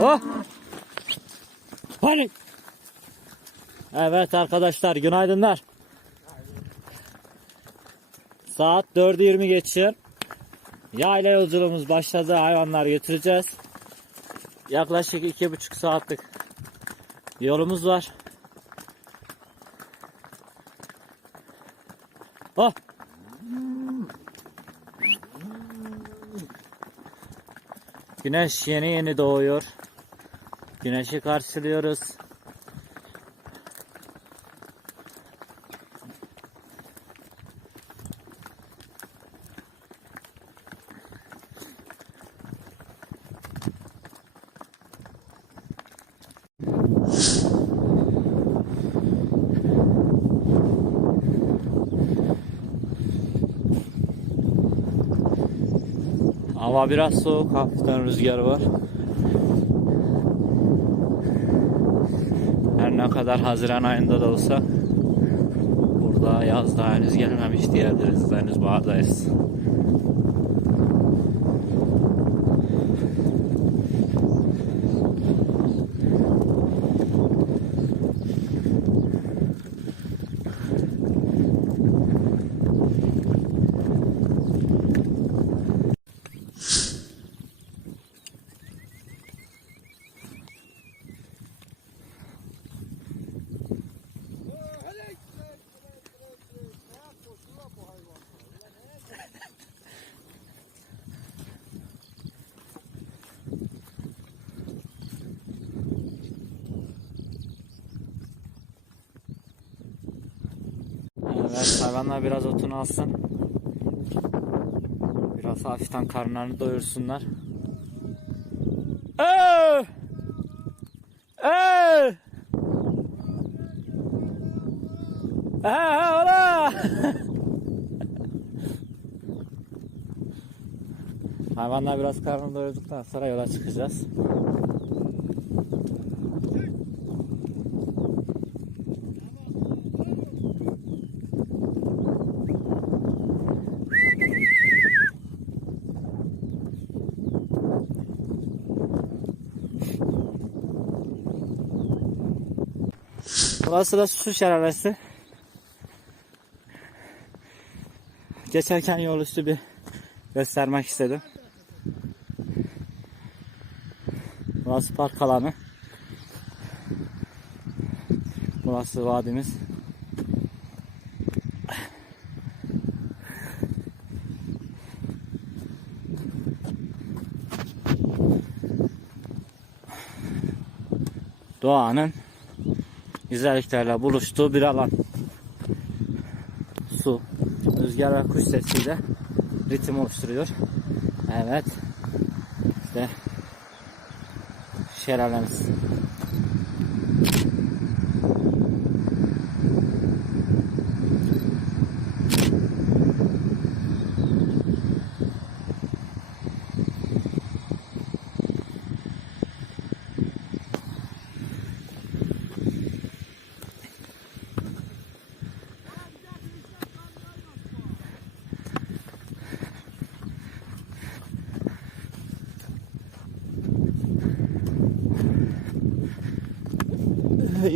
Oh! Hani? Evet arkadaşlar günaydınlar. Saat 4'ü 20 geçiyor. Yayla yolculuğumuz başladı. Hayvanlar götüreceğiz. Yaklaşık iki buçuk saatlik yolumuz var. Oh! Güneş yeni yeni doğuyor. Güneşi karşılıyoruz. Hava biraz soğuk, hafiften rüzgar var. Ne kadar Haziran ayında da olsa burada yaz daha henüz gelmemiş diyebiliriz. Henüz bahardayız. Evet hayvanlar biraz otunu alsın. Biraz hafiften karnlarını doyursunlar. Ee! Ee! Ee, ola! Hayvanlar biraz karnını doyurduktan sonra yola çıkacağız. Burası da su şelalesi. Geçerken yol üstü bir göstermek istedim. Burası park alanı. Burası vadimiz. Doğanın güzelliklerle buluştuğu bir alan. Su, rüzgar ve kuş sesiyle ritim oluşturuyor. Evet. İşte şelalemiz.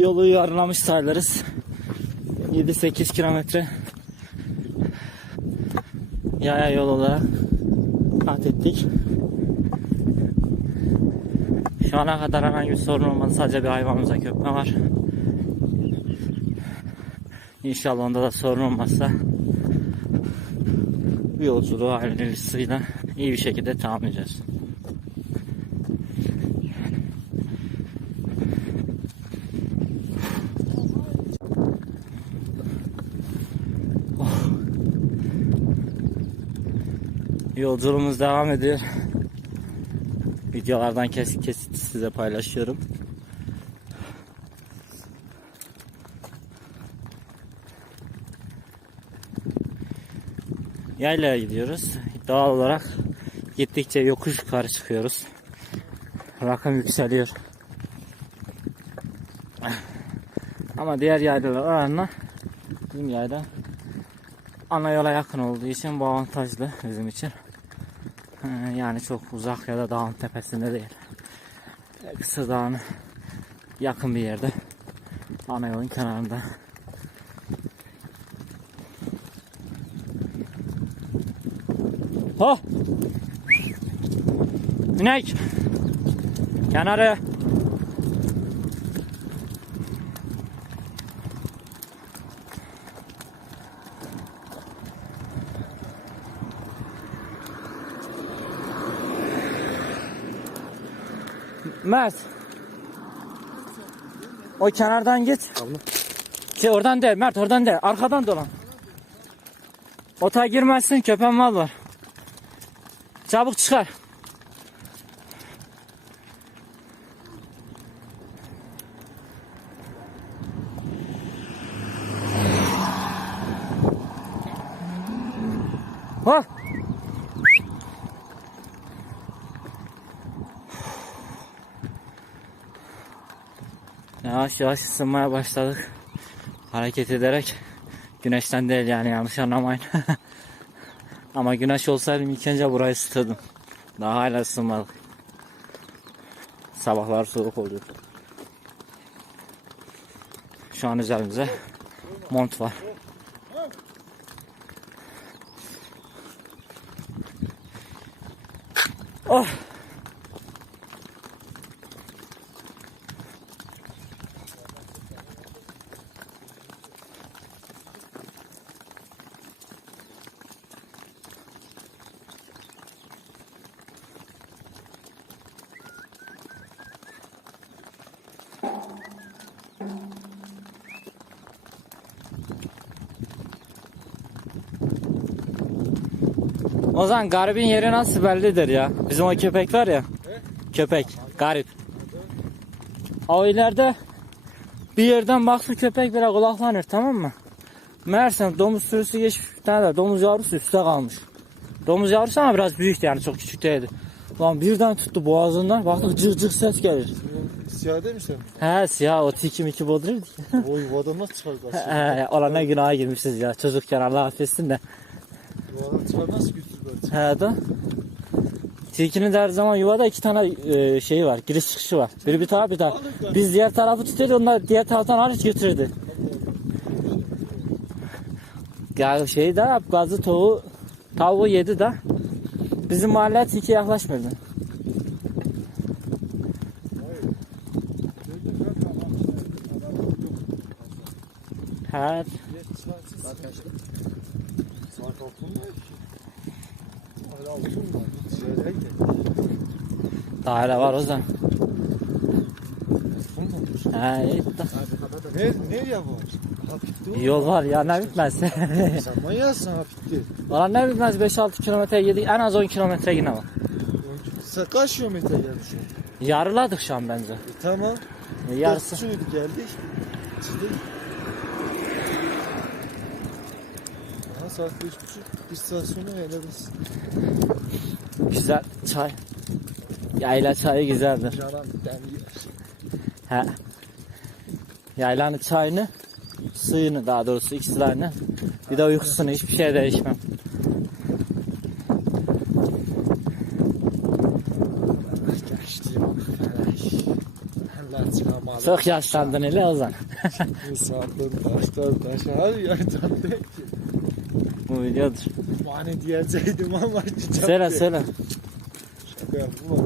Yolu yarılamış sayılırız. 7-8 kilometre yaya yol olarak kat ettik. Şu ana kadar herhangi bir sorun olmadı. Sadece bir hayvanımıza köpme var. İnşallah onda da sorun olmazsa bu yolculuğu hayırlısıyla iyi bir şekilde tamamlayacağız. Yolculuğumuz devam ediyor. Videolardan kesit kesit size paylaşıyorum. Yaylaya gidiyoruz. Doğal olarak gittikçe yokuş yukarı çıkıyoruz. Rakım yükseliyor. Ama diğer yaylalar oranla bizim yayla ana yola yakın olduğu için bu avantajlı bizim için. Yani çok uzak ya da dağın tepesinde değil. Kısa Dağı'na yakın bir yerde. Ana yolun kenarında. Ha! İnek! Kenarı! Mert. O kenardan git. Şey oradan değil Mert oradan değil. Arkadan dolan. Ota girmezsin köpen mal var. Çabuk çıkar. Yavaş yavaş ısınmaya başladık. Hareket ederek. Güneşten değil yani yanlış anlamayın. Ama güneş olsaydım ilk önce burayı ısıtırdım. Daha hala ısınmadık. Sabahlar soğuk oluyor. Şu an üzerimizde mont var. O zaman garibin yeri nasıl bellidir ya. Bizim o köpek var ya. Köpek. Garip. O ileride bir yerden baktı köpek bile kulaklanır tamam mı? Meğersem domuz sürüsü geçmiş bir tane de domuz yavrusu üstte kalmış. Domuz yavrusu ama biraz büyüktü yani çok küçük değildi. Lan birden tuttu boğazından baktık cır cır ses gelir. Siyah demişler. He siyah o tiki miki bodururdu. o yuvadan nasıl çıkar karşı? He olan ne günaha girmişiz ya çocukken Allah affetsin de. Yuvadan çıkar nasıl götürürler? Da. Tilkinin de her zaman yuvada iki tane e, şeyi var, giriş çıkışı var. Biri bir taraf bir taraf. Biz diğer tarafı tutuyordu, onlar diğer taraftan hariç götürürdü. Ya şey de gazı tavuğu, tavuğu yedi de bizim mahalleye tilki yaklaşmıyordu. He, Saat kaçtı? Saat Hala daire var o zaman. Bu? He, iyi de. Ne, nereye var? Ha bitti o. Yol var ya ne bitmez. Zaman yazsın ha bitti. Valla ne bitmez 5-6 kilometre yedik en az 10 kilometre yine var. Sen kaç kilometre gelmiş o? Yarıladık şu an bence. E, tamam. E, Yarısı. Şuydu geldik. Çizdik. Aha saat beş buçuk. Sonra geliriz. Güzel çay. Yayla çayı güzeldir. Canan demliyor. He. Yaylanın çayını, suyunu daha doğrusu ikisilerini. Bir de uykusunu hiçbir şey değişmem. Çok yaşlandın hele Ozan. Saatten taştan taşa her yerden de. Bu videodur. Mani diyeceydim ama çiçek. Söyle söyle. Şaka yapma.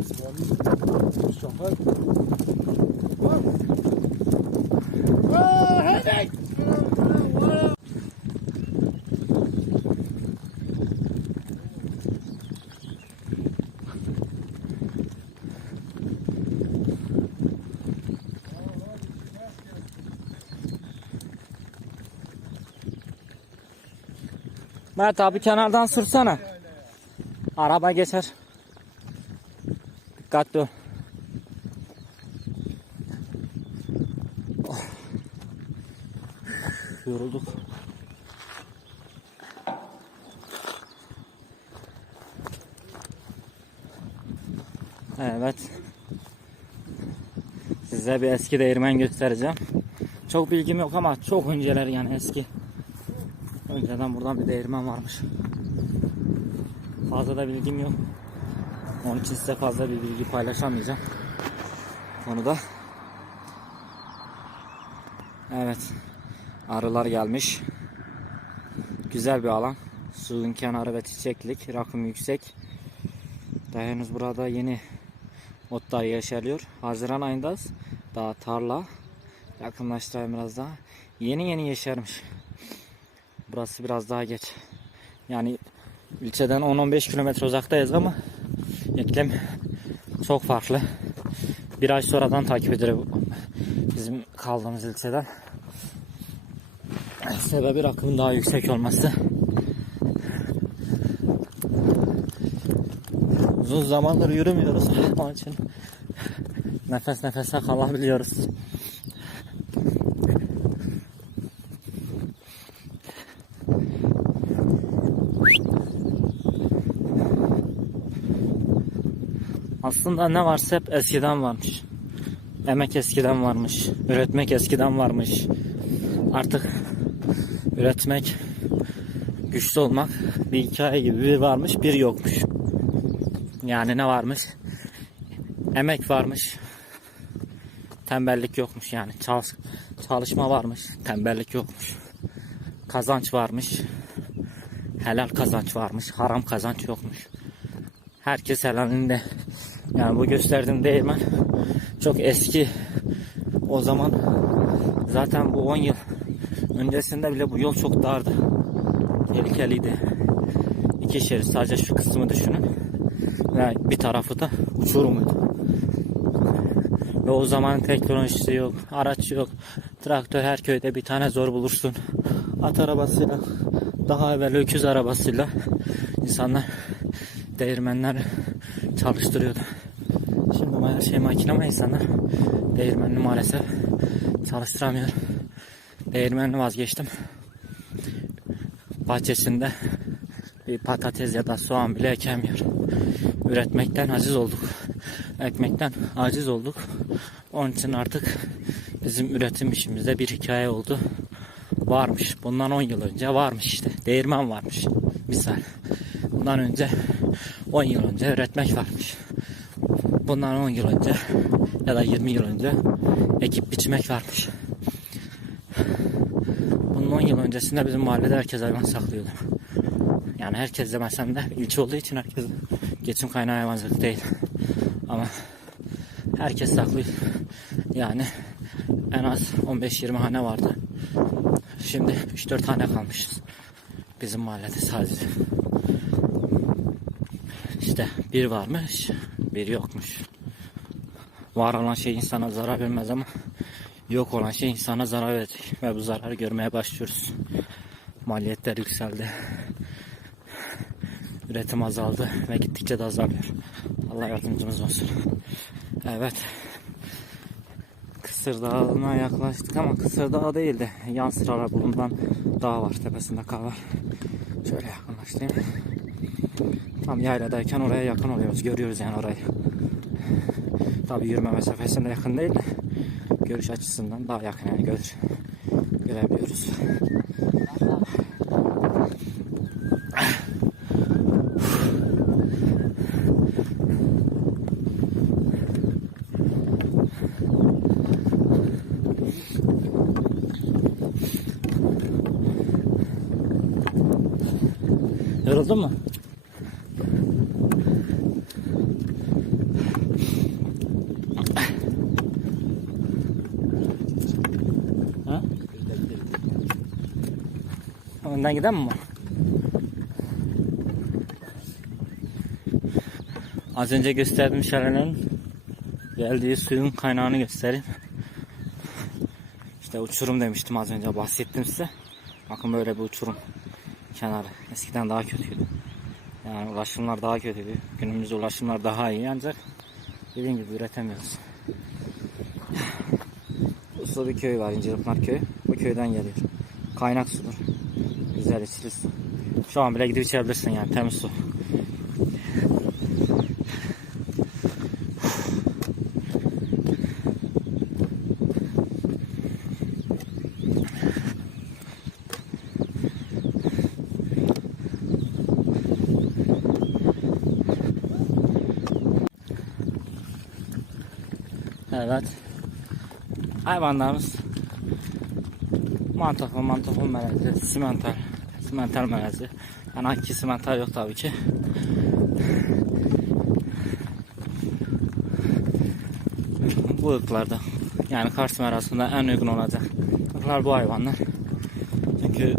Şaka. Var mı? Mert abi kenardan sürsene. Araba geçer. Dikkatli ol. Oh. Yorulduk. Evet. Size bir eski değirmen göstereceğim. Çok bilgim yok ama çok önceler yani eski. Önceden buradan bir değirmen varmış. Fazla da bilgim yok. Onun için size fazla bir bilgi paylaşamayacağım. konuda. Evet. Arılar gelmiş. Güzel bir alan. Suyun kenarı ve çiçeklik. Rakım yüksek. Daha henüz burada yeni otlar yeşeriyor. Haziran ayındayız. Daha tarla. Yakınlaştırayım biraz daha. Yeni yeni yeşermiş. Burası biraz daha geç. Yani ilçeden 10-15 kilometre uzaktayız ama iklim çok farklı. Bir ay sonradan takip ediyor bizim kaldığımız ilçeden. Sebebi rakımın daha yüksek olması. Uzun zamandır yürümüyoruz. Onun için nefes nefese kalabiliyoruz. Aslında ne varsa hep eskiden varmış. Emek eskiden varmış. Üretmek eskiden varmış. Artık üretmek, güçlü olmak bir hikaye gibi bir varmış bir yokmuş. Yani ne varmış? Emek varmış. Tembellik yokmuş yani. Çalış, çalışma varmış. Tembellik yokmuş. Kazanç varmış. Helal kazanç varmış. Haram kazanç yokmuş. Herkes helalinde. Yani bu gösterdiğim değirmen çok eski. O zaman zaten bu 10 yıl öncesinde bile bu yol çok dardı. Tehlikeliydi. İki şerit sadece şu kısmı düşünün. Ve bir tarafı da uçurumuydu. Ve o zaman teknolojisi yok, araç yok. Traktör her köyde bir tane zor bulursun. At arabasıyla, daha evvel öküz arabasıyla insanlar değirmenler çalıştırıyordu. Şimdi her şey makine ama insanlar değirmenini maalesef çalıştıramıyor. Değirmenini vazgeçtim. Bahçesinde bir patates ya da soğan bile ekemiyor. Üretmekten aciz olduk. Ekmekten aciz olduk. Onun için artık bizim üretim işimizde bir hikaye oldu. Varmış. Bundan 10 yıl önce varmış işte. Değirmen varmış. Misal. Bundan önce 10 yıl önce üretmek varmış. Bundan 10 yıl önce ya da 20 yıl önce ekip biçmek varmış. Bunun 10 yıl öncesinde bizim mahallede herkes hayvan saklıyordu. Yani herkes demesem de ilçe olduğu için herkes geçim kaynağı hayvancılık değil. Ama herkes saklıyor. Yani en az 15-20 hane vardı. Şimdi 3-4 hane kalmışız. Bizim mahallede sadece. İşte bir varmış, bir yokmuş. Var olan şey insana zarar vermez ama yok olan şey insana zarar verecek. Ve bu zararı görmeye başlıyoruz. Maliyetler yükseldi. Üretim azaldı ve gittikçe de azalıyor. Allah yardımcımız olsun. Evet. Kısır Dağı'na yaklaştık ama Kısır Dağı değil de yan sıralar bulunan dağ var. Tepesinde kar var. Şöyle yakınlaştırayım. Tam yayladayken oraya yakın oluyoruz. Görüyoruz yani orayı. Tabi yürüme mesafesinde yakın değil de görüş açısından daha yakın yani görür. Görebiliyoruz. Yoruldun mu? Ha? Önden giden mi? Az önce gösterdiğim şelalenin geldiği suyun kaynağını göstereyim. İşte uçurum demiştim az önce bahsettim size. Bakın böyle bir uçurum kenarı. Eskiden daha kötüydü. Yani ulaşımlar daha kötüydü. Günümüzde ulaşımlar daha iyi ancak dediğim gibi üretemiyoruz. Uslu bir köy var İncirpınar köyü. Bu köyden geliyor. Kaynak sudur. Güzel içeriz. Şu an bile gidip içebilirsin yani temiz su. Evet. Hayvanlarımız mantafı mantafı melekli, simental simental melezi. Yani hakiki simental yok tabii ki. Bu ırklarda yani Kars merasında en uygun olacak ırklar bu hayvanlar. Çünkü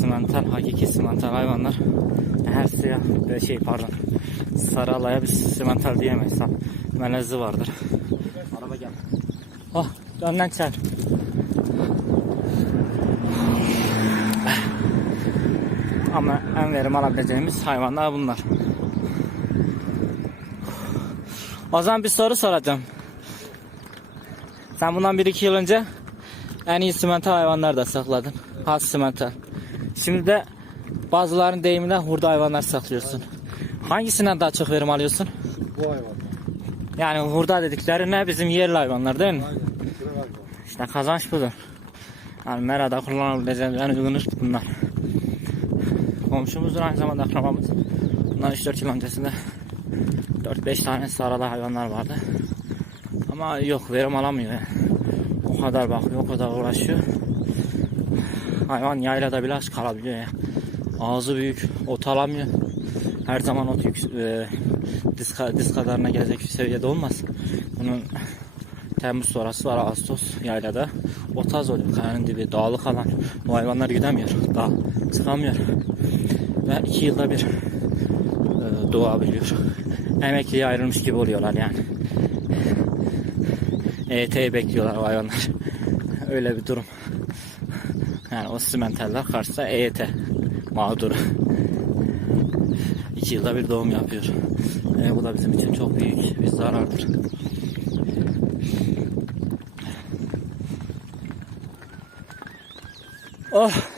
simental, hakiki simental hayvanlar her siyah şey pardon sarı alaya biz simental diyemeyiz. Melezi vardır. Araba gel. Oh, önden çel. Ama en verim alabileceğimiz hayvanlar bunlar. O zaman bir soru soracağım. Sen bundan 1-2 yıl önce en iyi simental hayvanlar da sakladın. Has simental. Şimdi de bazıların deyimiyle hurda hayvanlar saklıyorsun. Hangisinden daha çok verim alıyorsun? Bu hayvan. Yani hurda dedikleri ne? Bizim yerli hayvanlar değil mi? Aynen. İşte kazanç budur. Yani merada kullanabileceğimiz en uygun bunlar. Komşumuzun aynı zamanda akrabamız. Bundan 3-4 yıl öncesinde 4-5 tane sarılı hayvanlar vardı. Ama yok verim alamıyor. O kadar bakıyor, o kadar uğraşıyor. Hayvan yaylada bile aç kalabiliyor ya. Ağzı büyük, ot alamıyor. Her zaman ot yük, e, diz, ka- diz kadarına gelecek seviyede olmaz. Bunun Temmuz sonrası var Ağustos yaylada. Ot az oluyor. Kayanın dibi dağlık alan. Bu hayvanlar gidemiyor. Dağ çıkamıyor. Ve iki yılda bir e, doğabiliyor. Emekliye ayrılmış gibi oluyorlar yani. EYT'yi bekliyorlar o hayvanlar. Öyle bir durum. Yani o simentaller karşısında EYT mağduru. İki yılda bir doğum yapıyor. E, bu da bizim için çok büyük bir zarardır. Oh.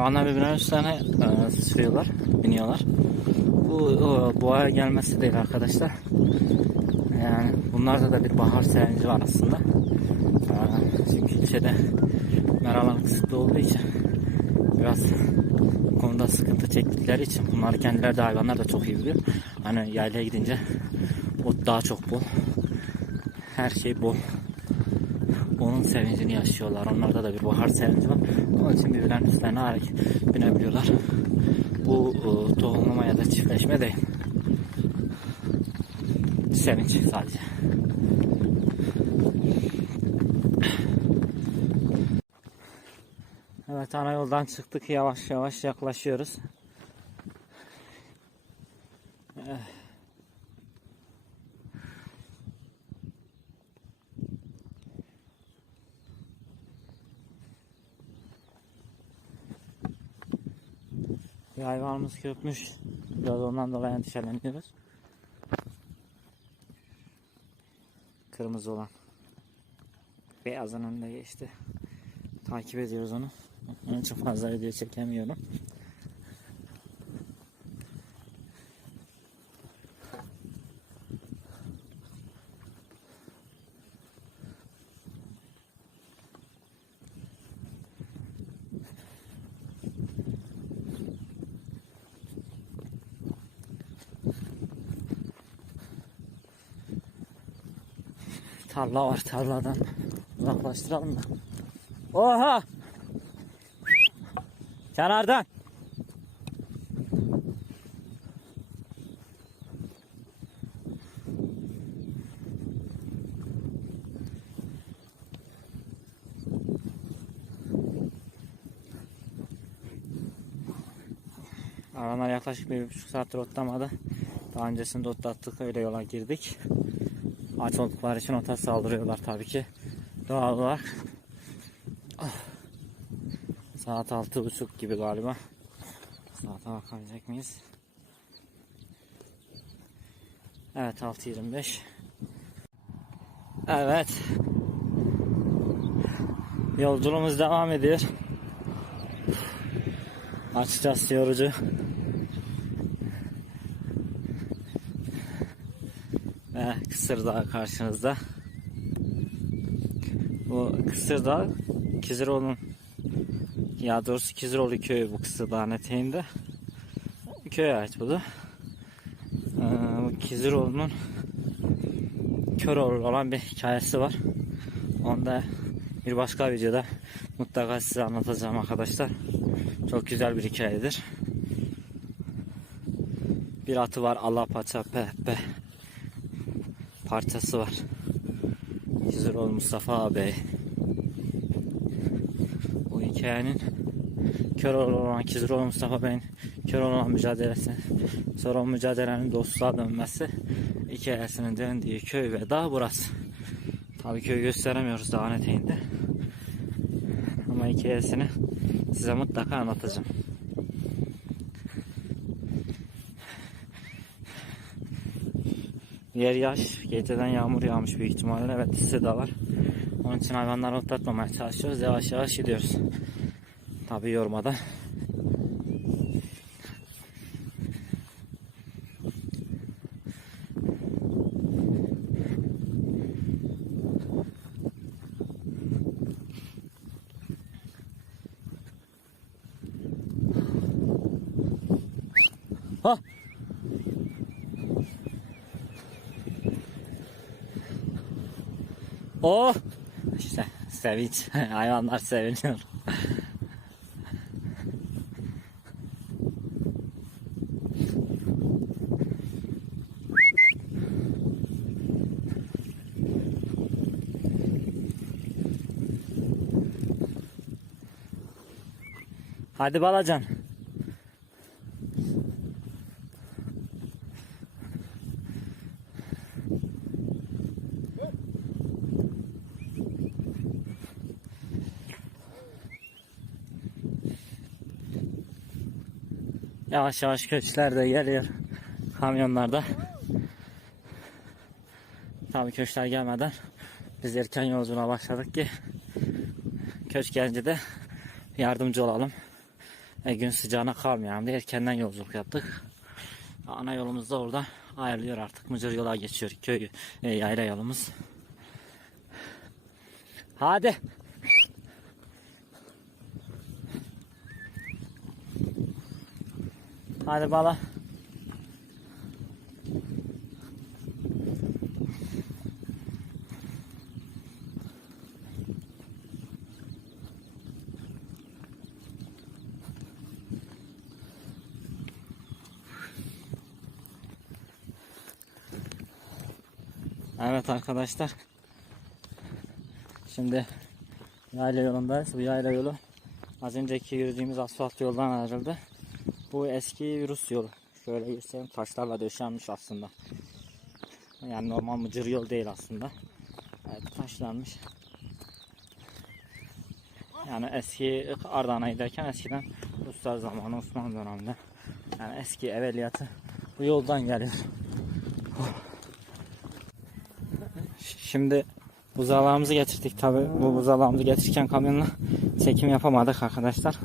Hayvanlar birbirine üstlerine e, sürüyorlar, biniyorlar. Bu e, boğaya gelmesi değil arkadaşlar. Yani bunlarda da bir bahar sevinci var aslında. E, çünkü ilçede meralar kısıtlı olduğu için biraz konuda sıkıntı çektikleri için bunları kendileri de hayvanlar da çok iyi biliyor. Hani yaylaya gidince ot daha çok bol. Her şey bol. Onun sevincini yaşıyorlar. Onlarda da bir bahar sevinci var. Onun için birbirlerinin üstlerine hareket binebiliyorlar. Bu e, tohumlama ya da çiftleşme değil. Sevinç sadece. Evet ana yoldan çıktık yavaş yavaş yaklaşıyoruz. Bir hayvanımız köpmüş. Biraz ondan dolayı endişeleniyoruz. Kırmızı olan. Beyazın önünde geçti. Takip ediyoruz onu. Onun için fazla video çekemiyorum. Tarla var tarladan uzaklaştıralım da. Oha! Kenardan. Aralar yaklaşık bir buçuk saattir otlamadı. Daha öncesinde otlattık öyle yola girdik. Aç oldukları için ota saldırıyorlar tabii ki. Doğal olarak. Ah. Saat altı buçuk gibi galiba. Saate bakabilecek miyiz? Evet 6.25 Evet Yolculuğumuz devam ediyor Açıkçası yorucu Ve Kısırdağ karşınızda Bu Kısırdağ Kiziroğlu'nun Ya doğrusu Kiziroğlu köyü bu kısa dağın eteğinde. Köye ait bu da. Ee, Kiziroğlu'nun Köroğlu olan bir hikayesi var. Onu da bir başka videoda mutlaka size anlatacağım arkadaşlar. Çok güzel bir hikayedir. Bir atı var Allah paça pe pe parçası var. Kiziroğlu Mustafa ağabey. Bu hikayenin Köroğlu olan Kiziroğlu Mustafa Bey'in Köroğlu olan mücadelesi sonra mücadelenin dostluğa dönmesi hikayesinin döndüğü köy ve dağ burası. Tabii köyü gösteremiyoruz dağın eteğinde. Ama hikayesini size mutlaka anlatacağım. Yer yaş, geceden yağmur yağmış büyük ihtimalle ve sisi de var. Onun için hayvanları otlatmamaya çalışıyoruz. Yavaş yavaş gidiyoruz. Tabii yormadan. Ha! Oh! İşte sevinç. Hayvanlar seviniyor. Hadi Balacan. Yavaş yavaş köçler de geliyor. Kamyonlarda. Tabii köçler gelmeden biz erken yolculuğa başladık ki köç gelince de yardımcı olalım. E, gün sıcağına kalmayalım diye erkenden yolculuk yaptık. Ana yolumuz da orada ayrılıyor artık. Mıcır yola geçiyor köy e, yayla yolumuz. Hadi. Hadi bala. Evet arkadaşlar. Şimdi yayla yolundayız. Bu yayla yolu az önceki yürüdüğümüz asfalt yoldan ayrıldı. Bu eski Rus yolu. Şöyle göstereyim taşlarla döşenmiş aslında. Yani normal mıcır yol değil aslında. Evet taşlanmış. Yani eski Ardahan'a giderken eskiden Ruslar zamanı Osmanlı döneminde. Yani eski evveliyatı bu yoldan geliyor. Şimdi buzağlarımızı getirdik tabi bu buzağlarımızı getirirken kamyonla çekim yapamadık arkadaşlar.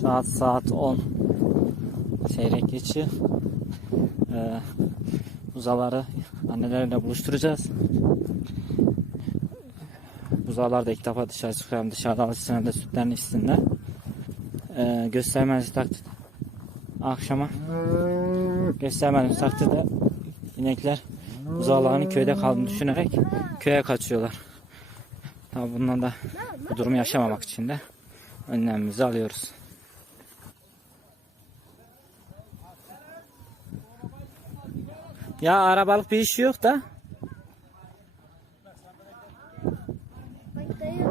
Saat saat 10 çeyrek geçiyor. Ee, buzağları annelerle buluşturacağız. Buzağlar da ilk defa dışarı çıkıyor. Hem Dışarıda alışsın de sütlerini içsinler. Ee, göstermeniz takdirde akşama göstermeniz takdirde inekler buzağlarının köyde kaldığını düşünerek köye kaçıyorlar. Tabi bundan da bu durumu yaşamamak için de önlemimizi alıyoruz. Ya arabalık bir iş yok da. Bak dayı,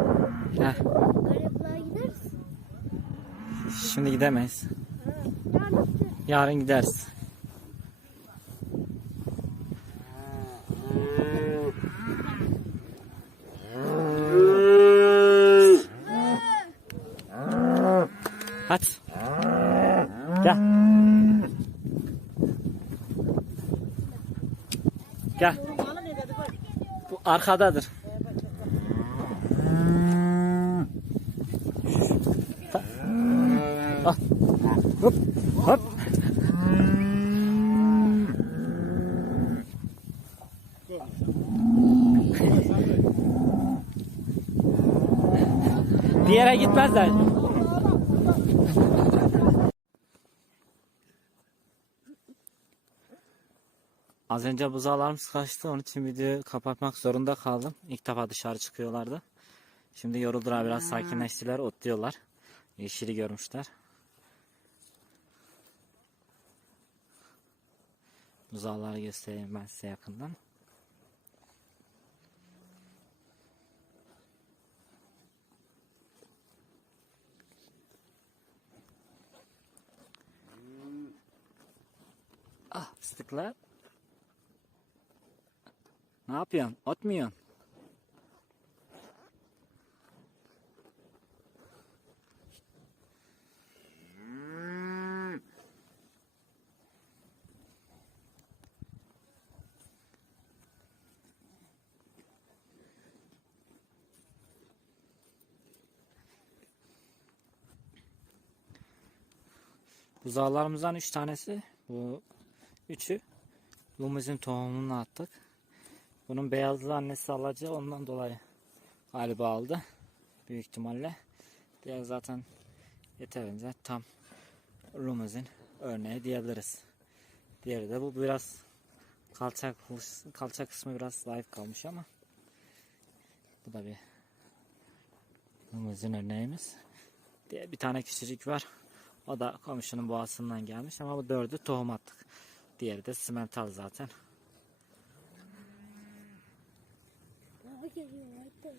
Heh, Gariplığa gideriz. şimdi gidemeyiz. Yarın gider. Yarın gideriz. Hadi. Gel. Gel. Bu arkadadır. Ah. Hop. Hop. Bir yere gitmezler. Az önce buzağlarımız kaçtı. Onun için videoyu kapatmak zorunda kaldım. İlk defa dışarı çıkıyorlardı. Şimdi yoruldular biraz sakinleştiler. Otluyorlar. Yeşili görmüşler. Buzağları göstereyim ben size yakından. Ah fıstıklar. Ne yapıyorsun? Yiyorsun? Buzağlarımızdan üç tanesi. Bu üçü lumuzin tohumunu attık. Bunun beyazlı annesi alacağı ondan dolayı galiba aldı. Büyük ihtimalle. Diğer zaten yeterince tam rumuzin örneği diyebiliriz. Diğeri de bu biraz kalça, kalça kısmı biraz zayıf kalmış ama bu da bir rumuzin örneğimiz. Diye bir tane küçücük var. O da komşunun boğasından gelmiş ama bu dördü tohum attık. Diğeri de simental zaten. geliyor right there.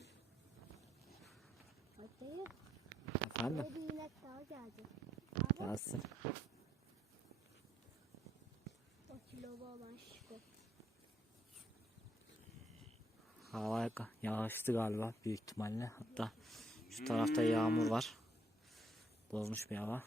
Efendim? Bir daha gelecek. Hava yağıştı galiba büyük ihtimalle. Hatta şu tarafta yağmur var. Bozmuş bir hava.